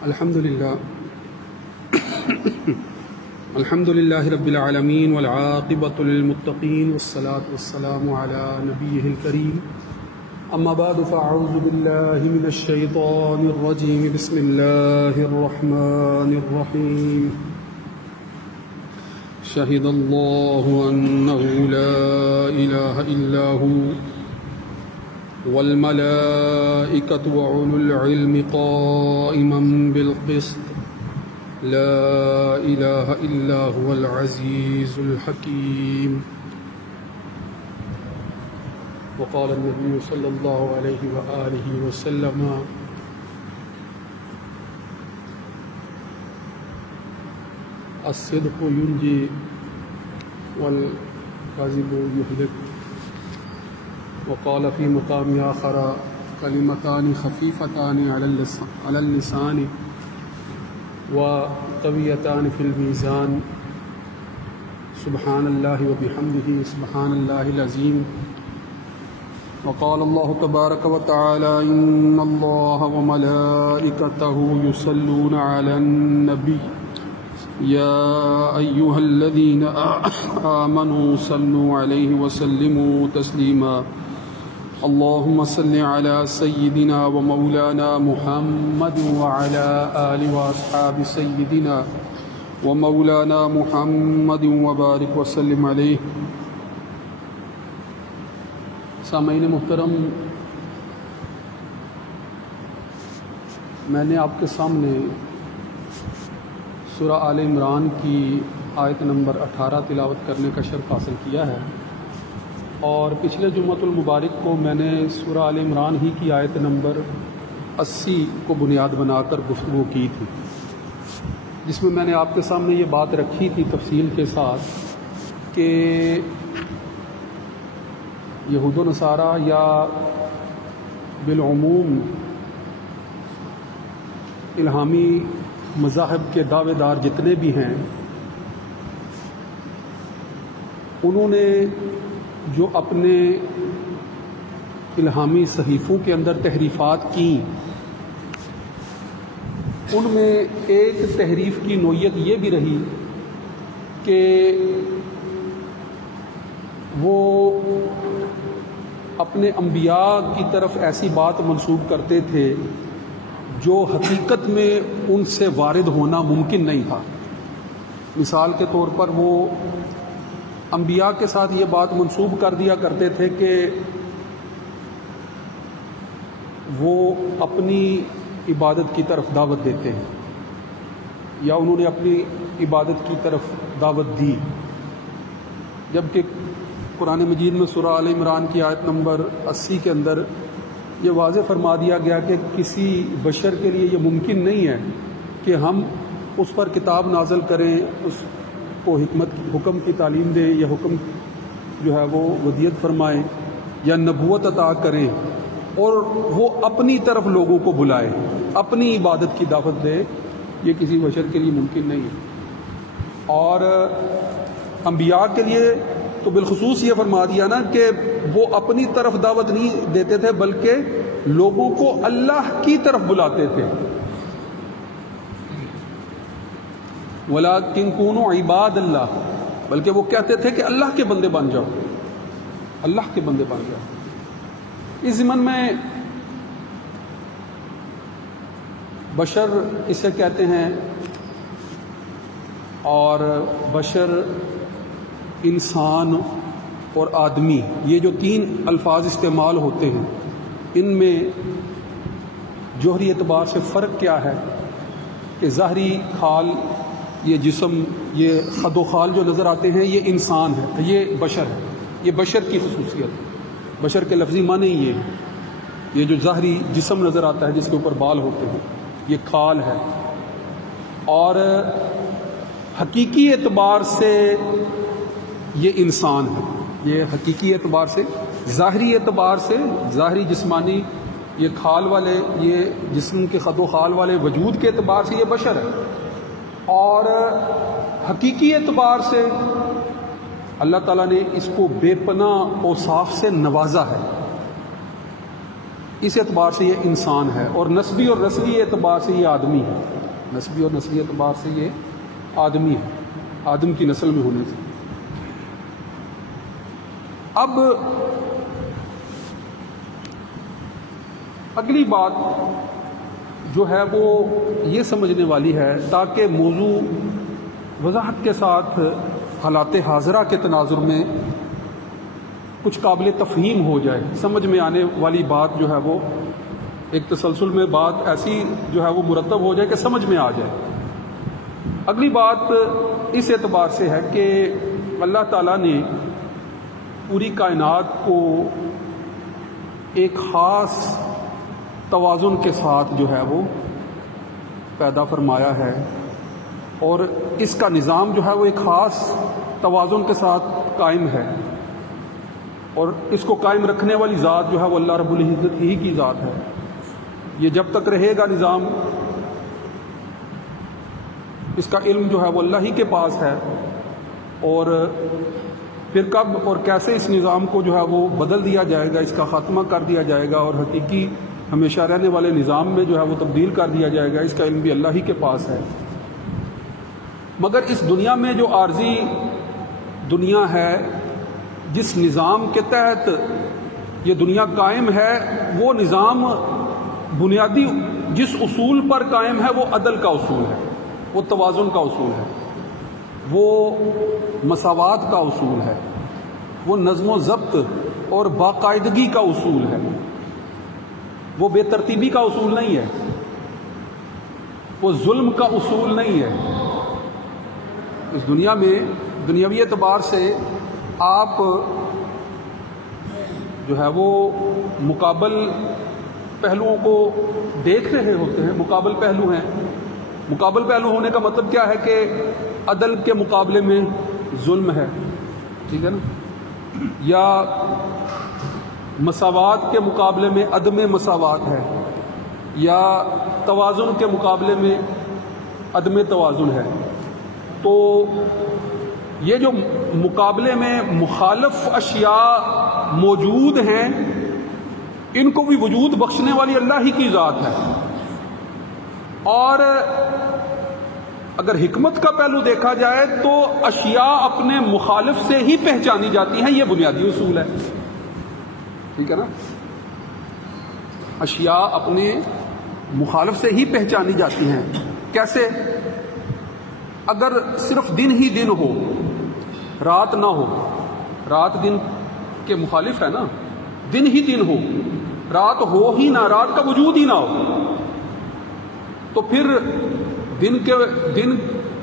الحمد لله رب العالمين والعاقبة للمتقين والصلاة والسلام على نبيه الكريم أما بعد فأعوذ بالله من الشيطان الرجيم بسم الله الرحمن الرحيم شهد الله أنه لا إله إلا هو والملائكة وأولو العلم قائما بالقسط لا إله إلا هو العزيز الحكيم وقال النبي صلى الله عليه وآله وسلم الصدق ينجي والكذب يهلك وقال في مقام آخر كلمتان خفيفتان على اللسان وقويتان في الميزان سبحان الله وبحمده سبحان الله العظيم وقال الله تبارك وتعالى إن الله وملائكته يصلون على النبي يا أيها الذين آمنوا صلوا عليه وسلموا تسليما اللهم صل على سيدنا ومولانا محمد وعلى آل وأصحاب سيدنا ومولانا محمد وبارك وسلم عليه. سامعین محترم، میں نے آپ کے سامنے سورہ آل عمران کی آیت نمبر 18 تلاوت کرنے کا شرف حاصل کیا ہے، اور پچھلے جمعۃ المبارک کو میں نے سورہ آل عمران ہی کی آیت نمبر 80 کو بنیاد بنا کر گفتگو کی تھی، جس میں میں نے آپ کے سامنے یہ بات رکھی تھی تفصیل کے ساتھ کہ یہود و نصارہ یا بالعموم الہامی مذاہب کے دعوے دار جتنے بھی ہیں، انہوں نے جو اپنے الہامی صحیفوں کے اندر تحریفات کیں، ان میں ایک تحریف کی نوعیت یہ بھی رہی کہ وہ اپنے انبیاء کی طرف ایسی بات منسوب کرتے تھے جو حقیقت میں ان سے وارد ہونا ممکن نہیں تھا. مثال کے طور پر وہ انبیاء کے ساتھ یہ بات منسوب کر دیا کرتے تھے کہ وہ اپنی عبادت کی طرف دعوت دیتے ہیں، یا انہوں نے اپنی عبادت کی طرف دعوت دی، جبکہ قرآن مجید میں سورہ آل عمران کی آیت نمبر 80 کے اندر یہ واضح فرما دیا گیا کہ کسی بشر کے لیے یہ ممکن نہیں ہے کہ ہم اس پر کتاب نازل کریں، اس کو حکم کی تعلیم دیں، یا حکم جو ہے وہ ودیت فرمائیں یا نبوت عطا کریں، اور وہ اپنی طرف لوگوں کو بلائے، اپنی عبادت کی دعوت دے. یہ کسی بشر کے لیے ممکن نہیں ہے. اور انبیاء کے لیے تو بالخصوص یہ فرما دیا نا کہ وہ اپنی طرف دعوت نہیں دیتے تھے بلکہ لوگوں کو اللہ کی طرف بلاتے تھے. وَلَٰكِن كُونُوا عِبَادَ اللَّهِ، بلکہ وہ کہتے تھے کہ اللہ کے بندے بن جاؤ، اللہ کے بندے بن جاؤ. اس ضمن میں بشر اسے کہتے ہیں، اور بشر، انسان اور آدمی، یہ جو تین الفاظ استعمال ہوتے ہیں، ان میں جوہری اعتبار سے فرق کیا ہے کہ ظاہری کھال، یہ جسم، یہ خد و خال جو نظر آتے ہیں، یہ انسان ہے، یہ بشر ہے، یہ بشر کی خصوصیت ہے. بشر کے لفظی معنی یہ ہے، یہ جو ظاہری جسم نظر آتا ہے جس کے اوپر بال ہوتے ہیں، یہ کھال ہے. اور حقیقی اعتبار سے یہ انسان ہے، یہ حقیقی اعتبار سے، ظاہری اعتبار سے، ظاہری جسمانی یہ کھال والے، یہ جسم کے خد و خال والے وجود کے اعتبار سے یہ بشر ہے. اور حقیقی اعتبار سے اللہ تعالیٰ نے اس کو بے پناہ اوصاف سے نوازا ہے. اس اعتبار سے یہ انسان ہے، اور نسبی اور نسلی اعتبار سے یہ آدمی ہے، نسبی اور نسلی اعتبار سے یہ آدمی ہے، آدم کی نسل میں ہونے سے۔ اب اگلی بات جو ہے وہ یہ سمجھنے والی ہے، تاکہ موضوع وضاحت کے ساتھ حالات حاضرہ کے تناظر میں کچھ قابل تفہیم ہو جائے، سمجھ میں آنے والی بات جو ہے وہ ایک تسلسل میں بات ایسی جو ہے وہ مرتب ہو جائے کہ سمجھ میں آ جائے۔ اگلی بات اس اعتبار سے ہے کہ اللہ تعالیٰ نے پوری کائنات کو ایک خاص توازن کے ساتھ جو ہے وہ پیدا فرمایا ہے، اور اس کا نظام جو ہے وہ ایک خاص توازن کے ساتھ قائم ہے، اور اس کو قائم رکھنے والی ذات جو ہے وہ اللہ رب العزت ہی کی ذات ہے۔ یہ جب تک رہے گا نظام، اس کا علم جو ہے وہ اللہ ہی کے پاس ہے، اور پھر کب اور کیسے اس نظام کو جو ہے وہ بدل دیا جائے گا، اس کا خاتمہ کر دیا جائے گا اور حقیقی ہمیشہ رہنے والے نظام میں جو ہے وہ تبدیل کر دیا جائے گا، اس کا علم بھی اللہ ہی کے پاس ہے۔ مگر اس دنیا میں جو عارضی دنیا ہے، جس نظام کے تحت یہ دنیا قائم ہے، وہ نظام بنیادی جس اصول پر قائم ہے وہ عدل کا اصول ہے، وہ توازن کا اصول ہے، وہ مساوات کا اصول ہے، وہ نظم و ضبط اور باقاعدگی کا اصول ہے، وہ بے ترتیبی کا اصول نہیں ہے، وہ ظلم کا اصول نہیں ہے۔ اس دنیا میں دنیاوی اعتبار سے آپ جو ہے وہ مقابل پہلوؤں کو دیکھ رہے ہوتے ہیں، مقابل پہلو ہیں۔ مقابل پہلو ہونے کا مطلب کیا ہے کہ عدل کے مقابلے میں ظلم ہے، ٹھیک ہے نا، یا مساوات کے مقابلے میں عدم مساوات ہے، یا توازن کے مقابلے میں عدم توازن ہے۔ تو یہ جو مقابلے میں مخالف اشیاء موجود ہیں، ان کو بھی وجود بخشنے والی اللہ ہی کی ذات ہے، اور اگر حکمت کا پہلو دیکھا جائے تو اشیاء اپنے مخالف سے ہی پہچانی جاتی ہیں، یہ بنیادی اصول ہے، ٹھیک ہے نا۔ اشیاء اپنے مخالف سے ہی پہچانی جاتی ہیں۔ کیسے؟ اگر صرف دن ہی دن ہو، رات نہ ہو، رات دن کے مخالف ہے نا، دن ہی دن ہو، رات ہو ہی نہ، رات کا وجود ہی نہ ہو، تو پھر دن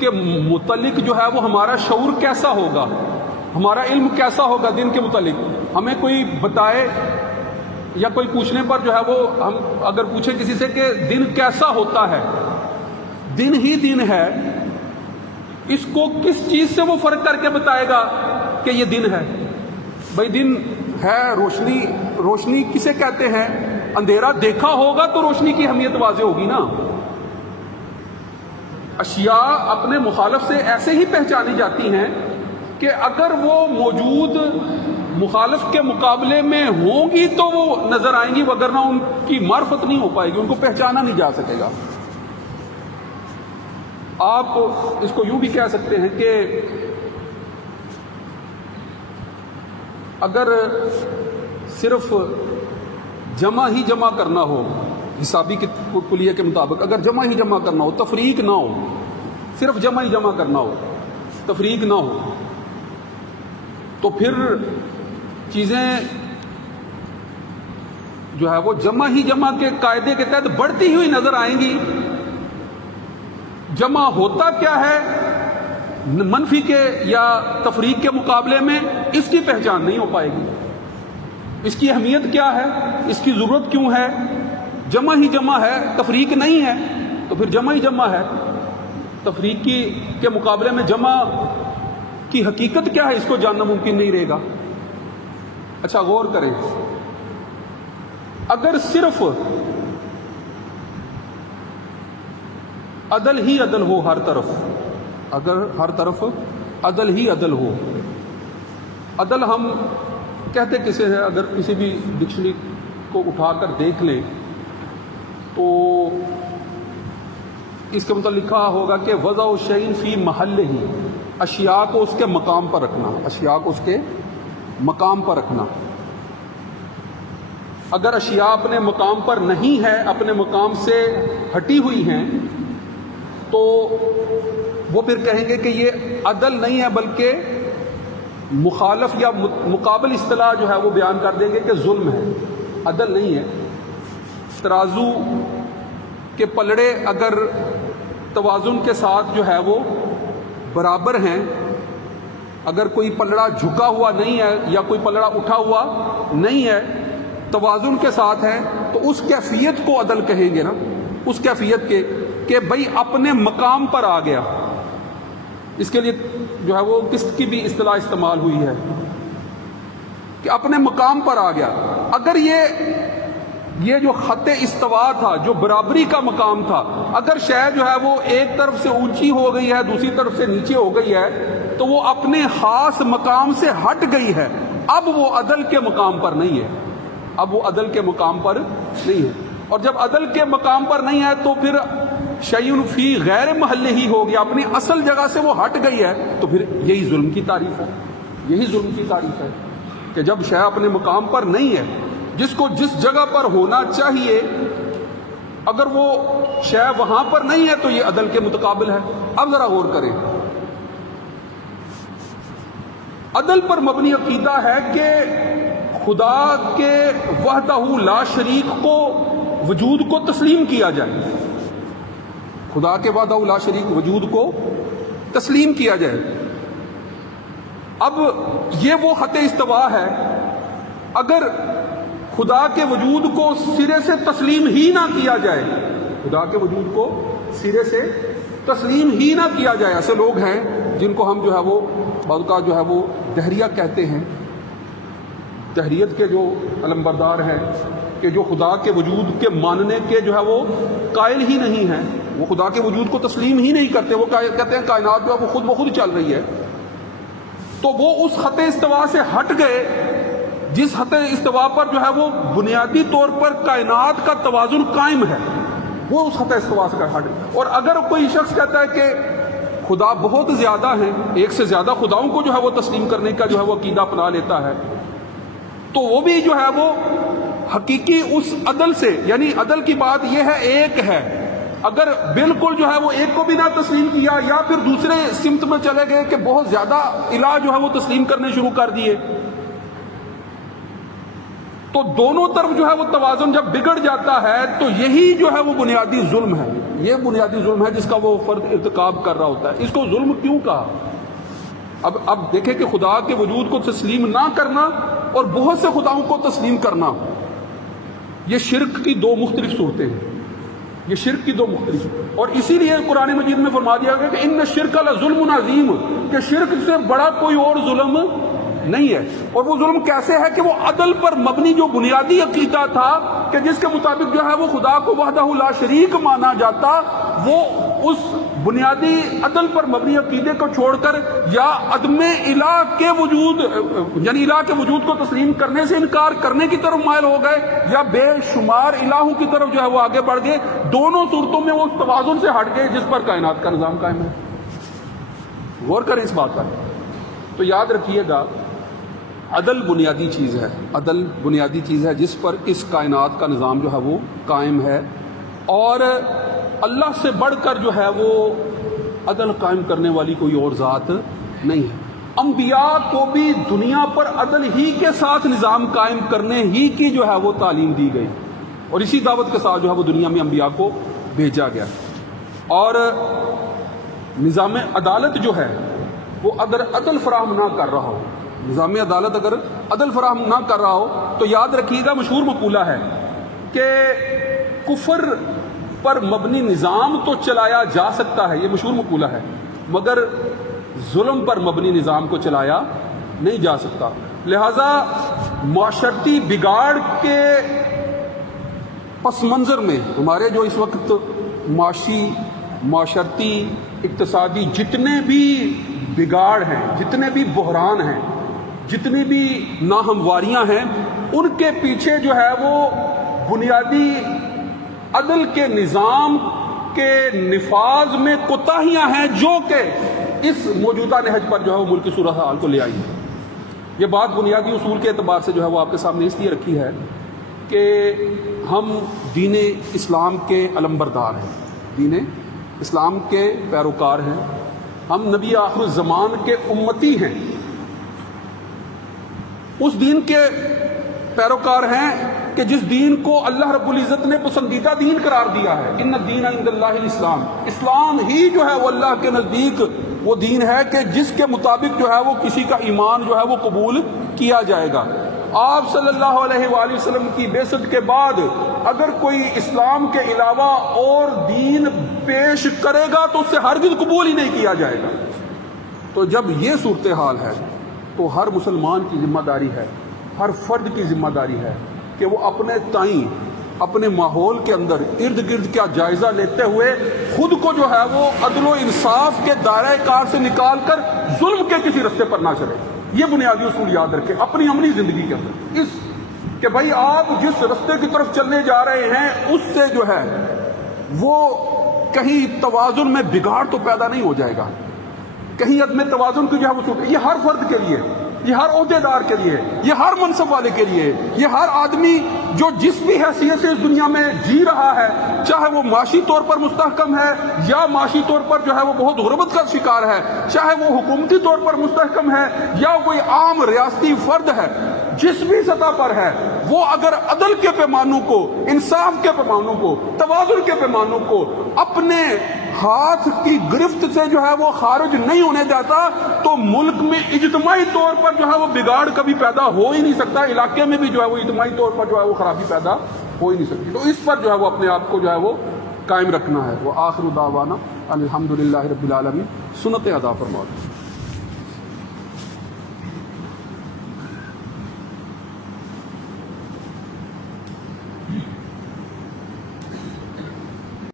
کے متعلق جو ہے وہ ہمارا شعور کیسا ہوگا، ہمارا علم کیسا ہوگا دن کے متعلق؟ ہمیں کوئی بتائے، یا کوئی پوچھنے پر جو ہے وہ ہم اگر پوچھیں کسی سے کہ دن کیسا ہوتا ہے، دن ہی دن ہے، اس کو کس چیز سے وہ فرق کر کے بتائے گا کہ یہ دن ہے؟ بھائی دن ہے، روشنی کسے کہتے ہیں؟ اندھیرا دیکھا ہوگا تو روشنی کی اہمیت واضح ہوگی نا۔ اشیاء اپنے مخالف سے ایسے ہی پہچانی جاتی ہیں کہ اگر وہ موجود مخالف کے مقابلے میں ہوں گی تو وہ نظر آئیں گی، وگرنہ ان کی معرفت نہیں ہو پائے گی، ان کو پہچانا نہیں جا سکے گا۔ آپ اس کو یوں بھی کہہ سکتے ہیں کہ اگر صرف جمع ہی جمع کرنا ہو، حسابی کی کلیہ کے مطابق اگر جمع ہی جمع کرنا ہو، تفریق نہ ہو، صرف جمع ہی جمع کرنا ہو، تفریق نہ ہو، تو پھر چیزیں جو ہے وہ جمع ہی جمع کے قاعدے کے تحت بڑھتی ہوئی نظر آئیں گی۔ جمع ہوتا کیا ہے منفی کے یا تفریق کے مقابلے میں، اس کی پہچان نہیں ہو پائے گی۔ اس کی اہمیت کیا ہے، اس کی ضرورت کیوں ہے؟ جمع ہی جمع ہے، تفریق نہیں ہے، تو پھر جمع ہی جمع ہے، تفریق کے مقابلے میں جمع کی حقیقت کیا ہے، اس کو جاننا ممکن نہیں رہے گا۔ اچھا غور کریں، اگر صرف عدل ہی عدل ہو ہر طرف، اگر ہر طرف عدل ہی عدل ہو، عدل ہم کہتے کسے ہیں؟ اگر کسی بھی ڈکشنری کو اٹھا کر دیکھ لیں تو اس کے متعلق لکھا ہوگا کہ وضع الشیء فی محلہ، اشیاء کو اس کے مقام پر رکھنا، اشیاء کو اس کے مقام پر رکھنا۔ اگر اشیاء اپنے مقام پر نہیں ہے، اپنے مقام سے ہٹی ہوئی ہیں، تو وہ پھر کہیں گے کہ یہ عدل نہیں ہے بلکہ مخالف یا مقابل اصطلاح جو ہے وہ بیان کر دیں گے کہ ظلم ہے، عدل نہیں ہے۔ ترازو کے پلڑے اگر توازن کے ساتھ جو ہے وہ برابر ہیں، اگر کوئی پلڑا جھکا ہوا نہیں ہے یا کوئی پلڑا اٹھا ہوا نہیں ہے، توازن کے ساتھ ہے، تو اس کیفیت کو عدل کہیں گے نا، اس کیفیت کے کہ بھئی اپنے مقام پر آ گیا۔ اس کے لیے جو ہے وہ کس کی بھی اصطلاح استعمال ہوئی ہے کہ اپنے مقام پر آ گیا۔ اگر یہ جو خط استوا تھا، جو برابری کا مقام تھا، اگر شے جو ہے وہ ایک طرف سے اونچی ہو گئی ہے، دوسری طرف سے نیچے ہو گئی ہے، تو وہ اپنے خاص مقام سے ہٹ گئی ہے، اب وہ عدل کے مقام پر نہیں ہے، اب وہ عدل کے مقام پر نہیں ہے۔ اور جب عدل کے مقام پر نہیں ہے تو پھر شیء فی غیر محلہ ہی ہو گیا، اپنی اصل جگہ سے وہ ہٹ گئی ہے، تو پھر یہی ظلم کی تعریف ہے، یہی ظلم کی تعریف ہے کہ جب شے اپنے مقام پر نہیں ہے، جس کو جس جگہ پر ہونا چاہیے، اگر وہ شے وہاں پر نہیں ہے تو یہ عدل کے متقابل ہے۔ اب ذرا غور کریں، عدل پر مبنی عقیدہ ہے کہ خدا کے وحدہ لا شریک کو وجود کو تسلیم کیا جائے، خدا کے وحدہ لا شریک وجود کو تسلیم کیا جائے۔ اب یہ وہ خط استوا ہے، اگر خدا کے وجود کو سرے سے تسلیم ہی نہ کیا جائے، خدا کے وجود کو سرے سے تسلیم ہی نہ کیا جائے، ایسے لوگ ہیں جن کو ہم جو ہے وہ بعض کا جو ہے وہ دہریہ کہتے ہیں، دہریت کے جو علمبردار ہیں، کہ جو خدا کے وجود کے ماننے کے جو ہے وہ قائل ہی نہیں ہیں، وہ خدا کے وجود کو تسلیم ہی نہیں کرتے، وہ کہتے ہیں کائنات جو ہے وہ خود بخود چل رہی ہے، تو وہ اس خط استوا سے ہٹ گئے جس خط استوا پر جو ہے وہ بنیادی طور پر کائنات کا توازن قائم ہے، وہ اس خط استوا سے ہٹ گئے۔ اور اگر کوئی شخص کہتا ہے کہ خدا بہت زیادہ ہیں، ایک سے زیادہ خداؤں کو جو ہے وہ تسلیم کرنے کا جو ہے وہ عقیدہ اپنا لیتا ہے، تو وہ بھی جو ہے وہ حقیقی اس عدل سے، یعنی عدل کی بات یہ ہے ایک ہے، اگر بالکل جو ہے وہ ایک کو بھی نہ تسلیم کیا یا پھر دوسرے سمت میں چلے گئے کہ بہت زیادہ الہ جو ہے وہ تسلیم کرنے شروع کر دیے، تو دونوں طرف جو ہے وہ توازن جب بگڑ جاتا ہے تو یہی جو ہے وہ بنیادی ظلم ہے، یہ بنیادی ظلم ہے جس کا وہ فرد ارتکاب کر رہا ہوتا ہے۔ اس کو ظلم کیوں کہا؟ اب دیکھیں کہ خدا کے وجود کو تسلیم نہ کرنا اور بہت سے خداؤں کو تسلیم کرنا، یہ شرک کی دو مختلف صورتیں ہیں، یہ شرک کی دو مختلف، اور اسی لیے قرآن مجید میں فرما دیا گیا کہ ان الشرک لظلم عظیم، کہ شرک سے بڑا کوئی اور ظلم نہیں ہے۔ اور وہ ظلم کیسے ہے کہ وہ عدل پر مبنی جو بنیادی عقیدہ تھا کہ جس کے مطابق جو ہے وہ خدا کو وحدہ لا شریک مانا جاتا، وہ اس بنیادی عدل پر مبنی عقیدے کو چھوڑ کر یا عدم الہ کے وجود، یعنی الہ کے وجود کو تسلیم کرنے سے انکار کرنے کی طرف مائل ہو گئے، یا بے شمار الہوں کی طرف جو ہے وہ آگے بڑھ گئے۔ دونوں صورتوں میں وہ اس توازن سے ہٹ گئے جس پر کائنات کا نظام قائم ہے۔ غور کریں اس بات پر۔ تو یاد رکھیے گا، عدل بنیادی چیز ہے، عدل بنیادی چیز ہے جس پر اس کائنات کا نظام جو ہے وہ قائم ہے، اور اللہ سے بڑھ کر جو ہے وہ عدل قائم کرنے والی کوئی اور ذات نہیں ہے۔ انبیاء کو بھی دنیا پر عدل ہی کے ساتھ نظام قائم کرنے ہی کی جو ہے وہ تعلیم دی گئی، اور اسی دعوت کے ساتھ جو ہے وہ دنیا میں انبیاء کو بھیجا گیا۔ اور نظام عدالت جو ہے وہ اگر عدل فراہم نہ کر رہا ہو، نظام عدالت اگر عدل فراہم نہ کر رہا ہو، تو یاد رکھیے گا مشہور مقولہ ہے کہ کفر پر مبنی نظام تو چلایا جا سکتا ہے، یہ مشہور مقولہ ہے، مگر ظلم پر مبنی نظام کو چلایا نہیں جا سکتا۔ لہذا معاشرتی بگاڑ کے پس منظر میں ہمارے جو اس وقت معاشرتی اقتصادی جتنے بھی بگاڑ ہیں، جتنے بھی بحران ہیں، جتنی بھی ناہمواریاں ہیں، ان کے پیچھے جو ہے وہ بنیادی عدل کے نظام کے نفاذ میں کوتاہیاں ہیں جو کہ اس موجودہ نہج پر جو ہے وہ ملک کی صورتحال کو لے آئی ہے۔ یہ بات بنیادی اصول کے اعتبار سے جو ہے وہ آپ کے سامنے اس لیے رکھی ہے کہ ہم دین اسلام کے علمبردار ہیں، دین اسلام کے پیروکار ہیں، ہم نبی آخر الزمان کے امتی ہیں، اس دین کے پیروکار ہیں کہ جس دین کو اللہ رب العزت نے پسندیدہ دین قرار دیا ہے۔ ان الدین عند اللہ الاسلام، اسلام ہی جو ہے وہ اللہ کے نزدیک وہ دین ہے کہ جس کے مطابق جو ہے وہ کسی کا ایمان جو ہے وہ قبول کیا جائے گا۔ آپ صلی اللہ علیہ وآلہ وسلم کی بعثت کے بعد اگر کوئی اسلام کے علاوہ اور دین پیش کرے گا تو اس سے ہرگز قبول ہی نہیں کیا جائے گا۔ تو جب یہ صورتحال ہے تو ہر مسلمان کی ذمہ داری ہے، ہر فرد کی ذمہ داری ہے کہ وہ اپنے تئیں اپنے ماحول کے اندر ارد گرد کا جائزہ لیتے ہوئے خود کو جو ہے وہ عدل و انصاف کے دائرہ کار سے نکال کر ظلم کے کسی رستے پر نہ چلے۔ یہ بنیادی اصول یاد رکھیں اپنی عملی زندگی کے اندر، اس کہ بھائی آپ جس رستے کی طرف چلنے جا رہے ہیں اس سے جو ہے وہ کہیں توازن میں بگاڑ تو پیدا نہیں ہو جائے گا، کہیں عدم توازن کی جو ہے وہ صورت، یہ ہر فرد کے لیے، یہ ہر عہدیدار کے لیے، یہ ہر منصب والے کے لیے، یہ ہر آدمی جو جس بھی حیثیت سے اس دنیا میں جی رہا ہے، چاہے وہ معاشی طور پر مستحکم ہے یا معاشی طور پر جو ہے وہ بہت غربت کا شکار ہے، چاہے وہ حکومتی طور پر مستحکم ہے یا کوئی عام ریاستی فرد ہے، جس بھی سطح پر ہے، وہ اگر عدل کے پیمانوں کو، انصاف کے پیمانوں کو، توازن کے پیمانوں کو اپنے ہاتھ کی گرفت سے جو ہے وہ خارج نہیں ہونے دیتا تو ملک میں اجتماعی طور پر جو ہے وہ بگاڑ کبھی پیدا ہو ہی نہیں سکتا، علاقے میں بھی جو ہے وہ اجتماعی طور پر جو ہے وہ خرابی پیدا ہو ہی نہیں سکتی۔ تو اس پر جو ہے وہ اپنے آپ کو جو ہے وہ قائم رکھنا ہے۔ وہ آخر دعوانا الحمدللہ رب العالمین، سنت ادا فرماؤ۔